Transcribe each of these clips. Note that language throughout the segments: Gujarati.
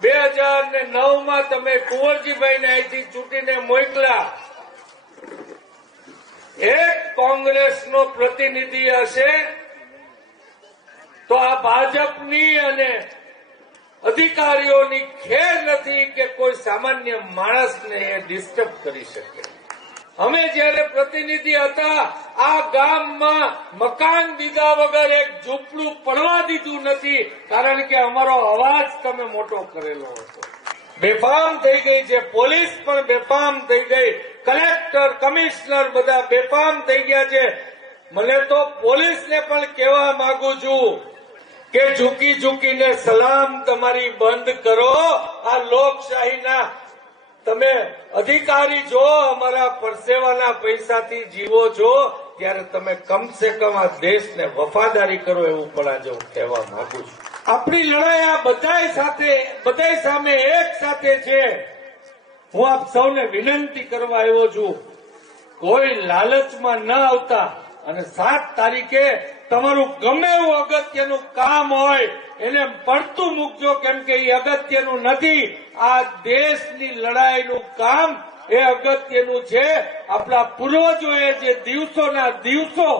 બે હજાર ને નવમાં તમે કુંવરજીભાઈ ને અહીંથી ચૂંટીને મોકલા. એક કોંગ્રેસનો પ્રતિનિધિ હશે, તો આ ભાજપની અને અધિકારીઓની ખેર નથી કે કોઈ સામાન્ય માણસને એ ડિસ્ટર્બ કરી શકે. અમે જયારે પ્રતિનિધિ હતા, આ ગામમાં મકાન દીધા વગર એક ઝૂંપડું પડવા દીધું નથી, કારણ કે અમારો અવાજ તમે મોટો કરેલો હતો. બેફામ થઈ ગઈ છે, પોલીસ પણ બેફામ થઈ ગઈ, કલેક્ટર, કમિશનર બધા બેફામ થઈ ગયા છે. મને તો પોલીસને પણ કહેવા માંગુ છું કે ઝૂકી ઝૂકીને સલામ તમારી બંધ કરો, આ લોકશાહીના તમે અધિકારી છો અમારા પરસેવાના પૈસાથી જીવો છો, ત્યારે તમે કમસે કમ આ દેશને વફાદારી કરો એવું પણ આજે હું કહેવા માંગુ છું. આપણી લડાઈ આ બધા સાથે, બધાય સામે એક સાથે છે. હું આપ સૌને વિનંતી કરવા આવ્યો છું. કોઈ લાલચમાં ન આવતા અને સાત તારીખે તમારું ગમે એવું અગત્યનું કામ હોય, એને પડતું મૂકજો, કેમ કે એ અગત્યનું નથી. આ દેશની લડાઈનું કામ એ અગત્યનું છે. આપણા પૂર્વજોએ જે દિવસોના દિવસો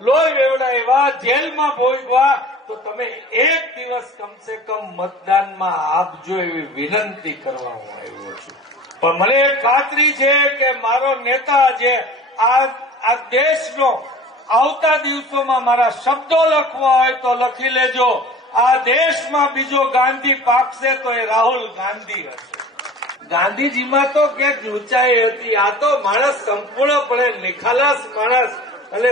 લોહી વેવડાવ્યા જેલમાં ભોગવા, તો તમે એક દિવસ કમસે કમ મતદાનમાં આપજો એવી વિનંતી કરવા હું આવ્યો છું. પણ મને ખાતરી છે કે મારો નેતા જે આ દેશનો આવતા દિવસોમાં મારા શબ્દો લખવા હોય તો લખી લેજો. આ દેશમાં બીજો ગાંધી પાકશે તો એ રાહુલ ગાંધી હશે. ગાંધીજીમાં તો ક્યાંક ઊંચાઈ હતી. આ તો માણસ સંપૂર્ણપણે નિખાલાસ માણસ અને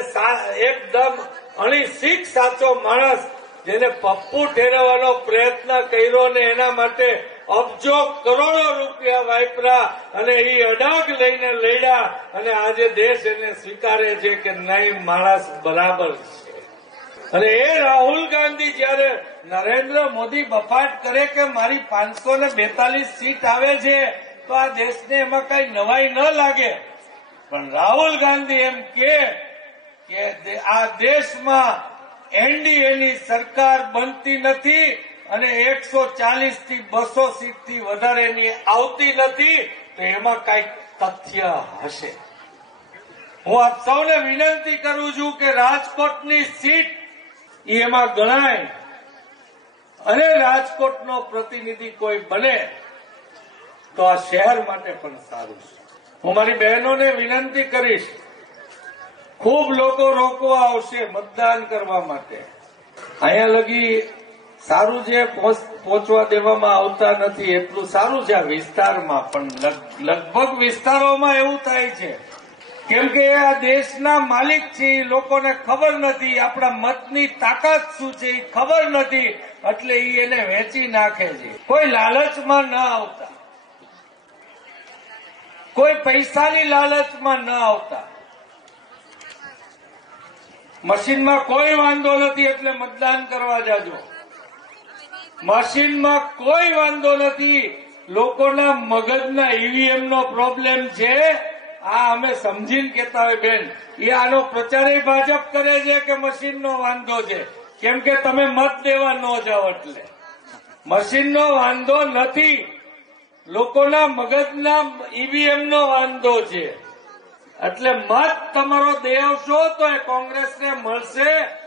એકદમ અણી શીખ સાચો માણસ જેને પપ્પુ ઠેરવવાનો પ્રયત્ન કર્યો ને એના માટે અબજો કરોડો રૂપિયા વાપરા અને એ અડાગ લઈને લડ્યા અને આજે દેશ એને સ્વીકારે છે કે નહીં, માણસ બરાબર છે. અને એ રાહુલ ગાંધી જયારે નરેન્દ્ર મોદી બફાટ કરે કે મારી પાંચસો ને બેતાલીસ સીટ આવે છે, તો આ દેશને એમાં કઈ નવાઈ ન લાગે. પણ રાહુલ ગાંધી એમ કે આ દેશમાં એનડીએની સરકાર બનતી નથી અને એકસો ચાલીસથી બસો સીટથી વધારેની આવતી નથી, તો એમાં કંઈક તથ્ય હશે. હું આપ સૌને વિનંતી કરું છું કે રાજકોટની સીટ એમાં ગણાય. અને રાજકોટનો પ્રતિનિધિ કોઈ બને, તો આ શહેર માટે પણ સારું છે. હું મારી બહેનોને વિનંતી કરીશ, ખૂબ લોકો રોકવા આવશે મતદાન કરવા માટે. અહીંયા લગી સારું પહોંચ- પહોંચવા દેવામાં આવતા નથી, એટલું સારું છે આ વિસ્તારમાં, પણ લગભગ વિસ્તારોમાં એવું થાય છે. કેમ કે આ દેશના માલિક છે લોકોને ખબર નથી, આપણા મતની તાકાત શું છે, એ ખબર નથી, એટલે એ એને વેચી નાખે છે. કોઈ લાલચમાં ન આવતા. કોઈ પૈસાની લાલચમાં ન આવતા. મશીનમાં કોઈ વાંધો નથી, એટલે મતદાન કરવા જાજો. મશીનમાં કોઈ વાંધો નથી. લોકોના મગજના ઈવીએમ નો પ્રોબ્લેમ છે. આ અમે સમજીને કેતા હોય બેન. એ આનો પ્રચાર ભાજપ કરે છે કે મશીનનો વાંધો છે? કેમ કે તમે મત દેવા ન જાઓ એટલે. મશીનનો વાંધો નથી. લોકોના મગજના ઈવીએમ નો વાંધો છે. એટલે મત તમારો દેવશો તો એ કોંગ્રેસને મળશે.